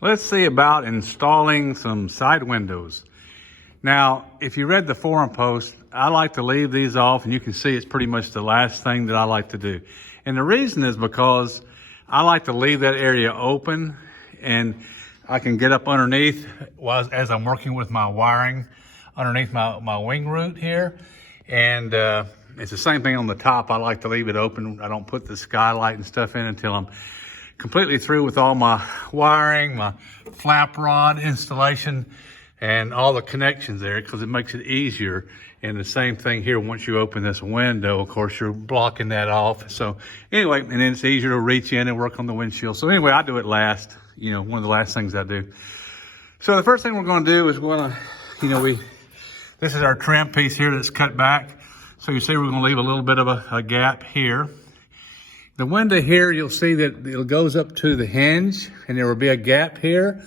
Let's see about installing some side windows. Now, if you read the forum post, I like to leave these off, and you can see it's pretty much the last thing that I like to do. And the reason is because I like to leave that area open, and I can get up underneath as I'm working with my wiring underneath my wing root here. And it's the same thing on the top. I like to leave it open. I don't put the skylight and stuff in until I'm completely through with all my wiring, my flap rod installation, and all the connections there, because it makes it easier. And the same thing here, once you open this window, of course, you're blocking that off. So anyway, and then it's easier to reach in and work on the windshield. So anyway, I do it last, one of the last things I do. So the first thing we're gonna do is this is our trim piece here that's cut back. So you see we're gonna leave a little bit of a gap here. The window here, you'll see that it goes up to the hinge, and there will be a gap here.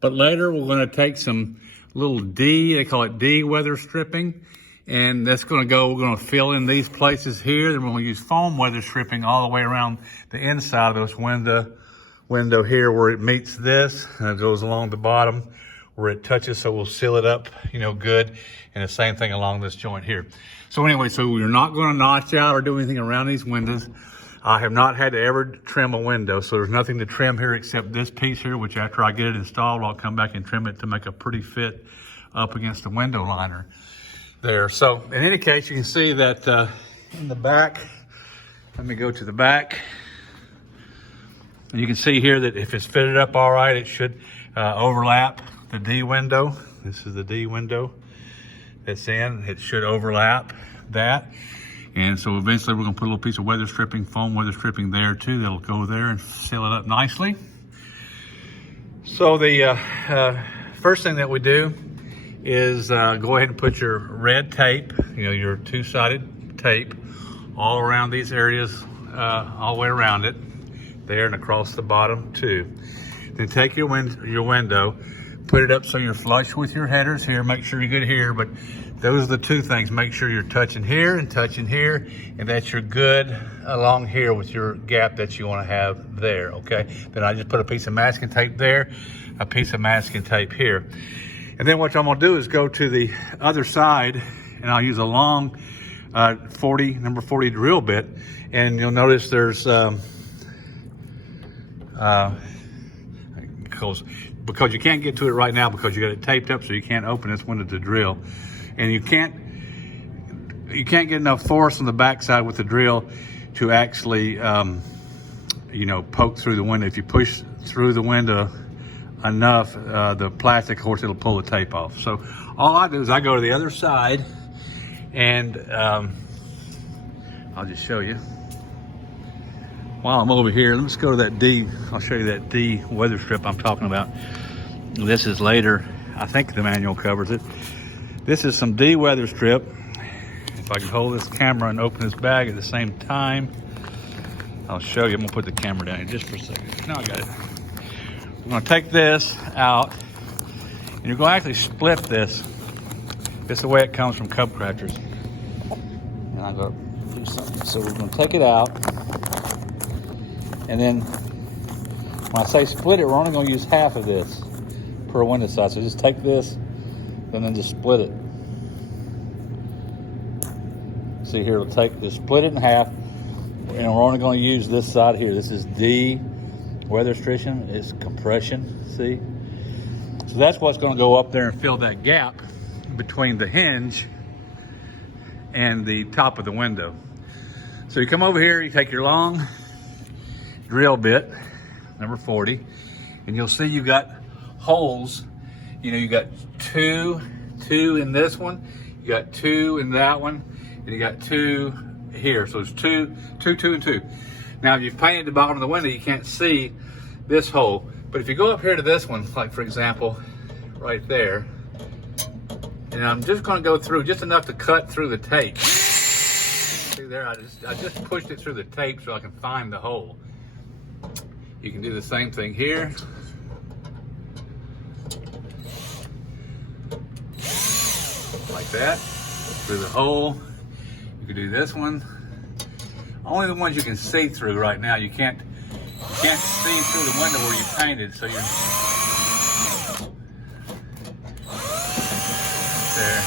But later we're gonna take some little they call it D weather stripping, and that's we're gonna fill in these places here. Then we're gonna use foam weather stripping all the way around the inside of this window here where it meets this, and it goes along the bottom where it touches, so we'll seal it up, good. And the same thing along this joint here. So anyway, so you're not gonna notch out or do anything around these windows. I have not had to ever trim a window, so there's nothing to trim here except this piece here, which after I get it installed, I'll come back and trim it to make a pretty fit up against the window liner there. So in any case, you can see that in the back, let me go to the back. And you can see here that if it's fitted up all right, it should overlap the D window. This is the D window that's in. It should overlap that. And so eventually we're gonna put a little piece of weather stripping, foam weather stripping there too. That'll go there and seal it up nicely. So the first thing that we do is go ahead and put your red tape, your two-sided tape, all around these areas, all the way around it, there and across the bottom too. Then take your window, put it up so you're flush with your headers here. Make sure you're good here, but those are the two things. Make sure you're touching here, and that you're good along here with your gap that you want to have there, okay? Then I just put a piece of masking tape there, a piece of masking tape here. And then what I'm gonna do is go to the other side, and I'll use a long number 40 drill bit, and you'll notice there's, because you can't get to it right now because you got it taped up, so you can't open this window to drill. And you can't get enough force on the backside with the drill to actually, poke through the window. If you push through the window enough, the plastic, of course, it'll pull the tape off. So all I do is I go to the other side, and I'll just show you. While I'm over here, let's go to that D. I'll show you that D weather strip I'm talking about. This is later. I think the manual covers it. This is some D weather strip. If I can hold this camera and open this bag at the same time, I'll show you. I'm gonna put the camera down here just for a second. Now I got it. We're gonna take this out, and you're gonna actually split this. This is the way it comes from Cub Crafters. And I'm gonna do something. So we're gonna take it out, and then when I say split it, we're only gonna use half of this per window side. So just take this, and then just split it. See here, just split it in half, and we're only going to use this side here. This is D weather stripping, it's compression, see? So that's what's going to go up there and fill that gap between the hinge and the top of the window. So you come over here, you take your long drill bit, number 40, and you'll see you've got holes. You got two in this one, you got two in that one, and you got two here. So it's two, and two. Now, if you've painted the bottom of the window, you can't see this hole. But if you go up here to this one, like for example, right there, and I'm just gonna go through just enough to cut through the tape. See there, I just pushed it through the tape so I can find the hole. You can do the same thing here. Like that, through the hole. You can do this one. Only the ones you can see through right now. You can't see through the window where you painted, so you're there.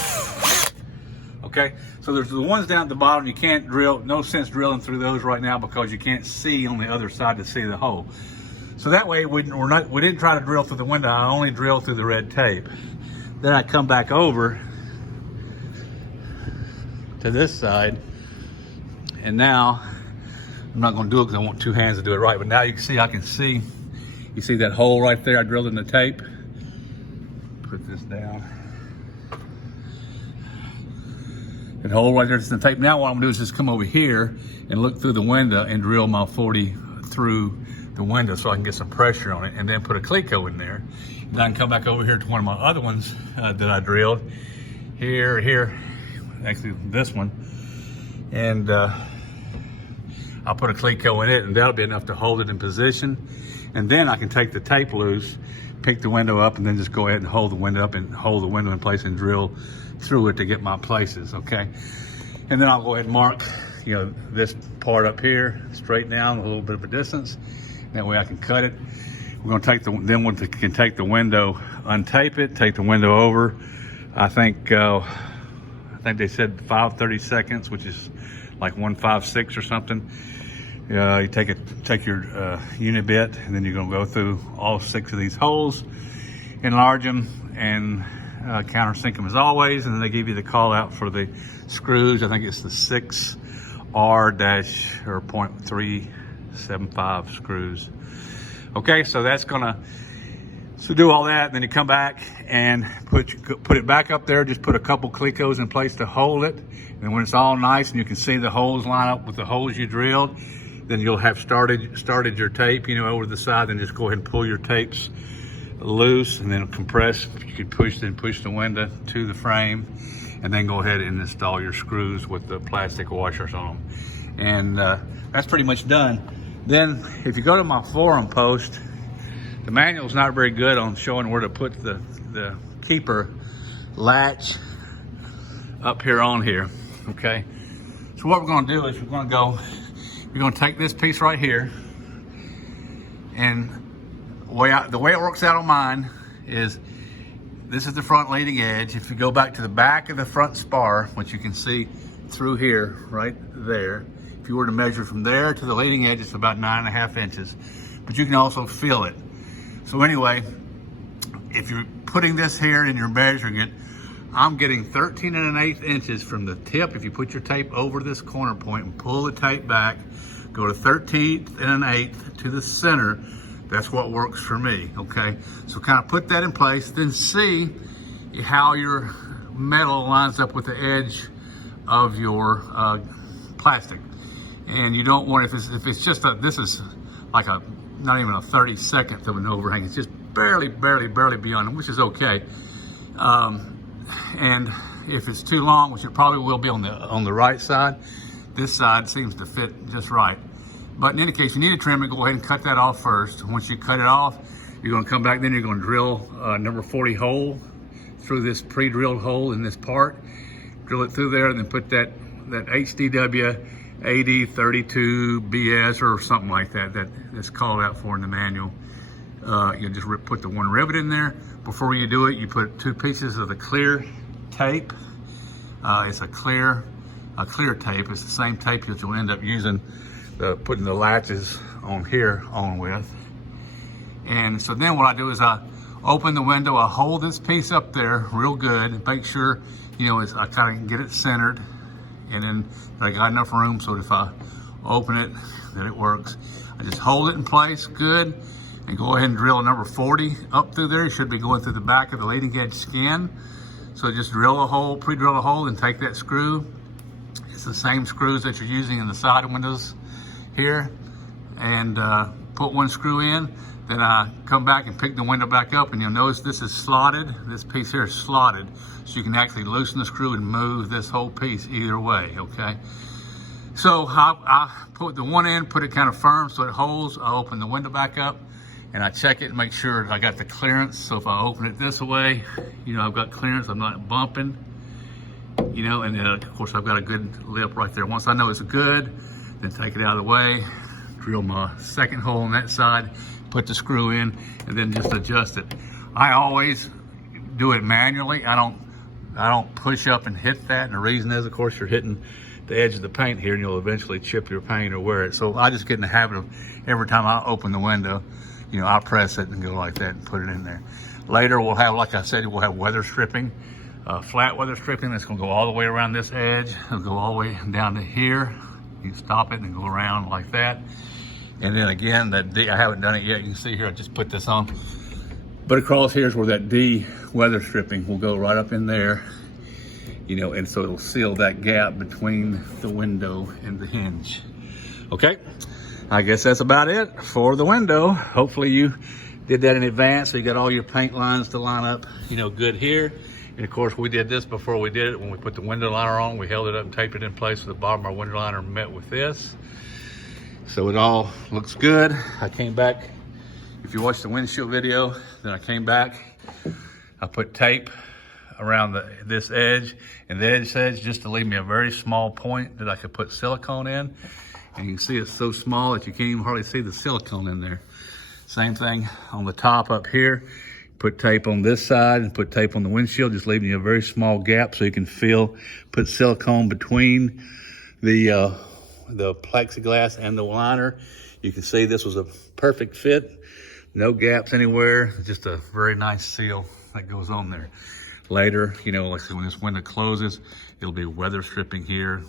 Okay, so there's the ones down at the bottom. You can't drill, no sense drilling through those right now because you can't see on the other side to see the hole. So that way we didn't try to drill through the window. I only drilled through the red tape. Then I come back over to this side, and now I'm not going to do it because I want two hands to do it right. But now you can see, I can see. You see that hole right there? I drilled in the tape. Put this down. That hole right there is in the tape. Now what I'm gonna do is just come over here and look through the window and drill my 40 through the window so I can get some pressure on it, and then put a Cleco in there. And I can come back over here to one of my other ones that I drilled. Here, actually this one. And I'll put a Cleco in it, and that'll be enough to hold it in position. And then I can take the tape loose, pick the window up, and then just go ahead and hold the window up and hold the window in place and drill through it to get my places, okay? And then I'll go ahead and mark, this part up here, straight down a little bit of a distance. That way I can cut it. We're gonna take then we can take the window, untape it, take the window over. I think they said 5 30-seconds, which is like 156 or something. You take your unit bit, and then you're gonna go through all 6 of these holes, enlarge them, and countersink them as always. And then they give you the call out for the screws. I think it's the 6R-0.375 screws. Okay, so that's gonna do all that, and then you come back and put it back up there. Just put a couple Clecos in place to hold it, and when it's all nice and you can see the holes line up with the holes you drilled, then you'll have started your tape, over the side. Then just go ahead and pull your tapes loose, and then compress. You can push the window to the frame, and then go ahead and install your screws with the plastic washers on them. And that's pretty much done. Then if you go to my forum post, the manual's not very good on showing where to put the keeper latch up here on here, okay? So what we're gonna do is we're gonna take this piece right here, and the way it works out on mine is this is the front leading edge. If you go back to the back of the front spar, which you can see through here, right there, if you were to measure from there to the leading edge, it's about 9.5 inches, but you can also feel it. So anyway, if you're putting this here and you're measuring it, I'm getting 13 1/8 inches from the tip. If you put your tape over this corner point and pull the tape back, go to 13 1/8 to the center. That's what works for me, okay? So kind of put that in place, then see how your metal lines up with the edge of your plastic. And you don't want, if it's just this is like not even a 32nd of an overhang. It's just barely beyond it, which is okay. And if it's too long, which it probably will be on the right side, this side seems to fit just right. But in any case, you need to trim it. Go ahead and cut that off first. Once you cut it off, you're going to come back. Then you're going to drill number 40 hole through this pre-drilled hole in this part. Drill it through there, and then put that HDW 8032 BS or something like that's called out for in the manual. You just put the one rivet in there. Before you do it, you put 2 pieces of the clear tape. It's a clear tape. It's the same tape that you'll end up using, putting the latches on here on with. And so then what I do is I open the window, I hold this piece up there real good and make sure, I kind of get it centered, and then I got enough room so that if I open it, that it works. I just hold it in place good, and go ahead and drill a number 40 up through there. You should be going through the back of the leading edge skin. So just drill a hole, pre-drill a hole, and take that screw. It's the same screws that you're using in the side windows here, and put one screw in. Then I come back and pick the window back up, and you'll notice this is slotted. This piece here is slotted, so you can actually loosen the screw and move this whole piece either way, okay? So I put the one in, put it kind of firm so it holds. I open the window back up, and I check it and make sure I got the clearance. So if I open it this way, I've got clearance, I'm not bumping, and then of course I've got a good lip right there. Once I know it's good, then take it out of the way, drill my second hole on that side, put the screw in, and then just adjust it. I always do it manually. I don't I don't push up and hit that. And the reason is, of course, you're hitting the edge of the paint here and you'll eventually chip your paint or wear it. So I just get in the habit of every time I open the window, you know, I'll press it and go like that and put it in there. Later we'll have, like I said, we'll have weather stripping, flat weather stripping. That's gonna go all the way around this edge. It'll go all the way down to here. You stop it and go around like that. And then again, that D, I haven't done it yet. You can see here, I just put this on. But across here is where that D weather stripping will go right up in there, you know, and so it'll seal that gap between the window and the hinge. Okay, I guess that's about it for the window. Hopefully you did that in advance, so you got all your paint lines to line up, you know, good here. And of course, we did this before we did it. When we put the window liner on, we held it up and taped it in place so the bottom of our window liner met with this. So it all looks good. I came back, if you watched the windshield video, then I came back, I put tape around this edge and the edge just to leave me a very small point that I could put silicone in. And you can see it's so small that you can't even hardly see the silicone in there. Same thing on the top up here. Put tape on this side and put tape on the windshield, just leaving you a very small gap so you can put silicone between the plexiglass and the liner. You can see this was a perfect fit. No gaps anywhere, just a very nice seal that goes on there. Later, you know, like I said, when this window closes, it'll be weather stripping here,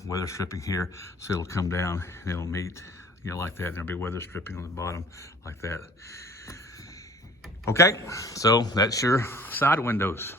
so it'll come down and it'll meet, you know, like that. And there'll be weather stripping on the bottom like that. Okay, so that's your side windows.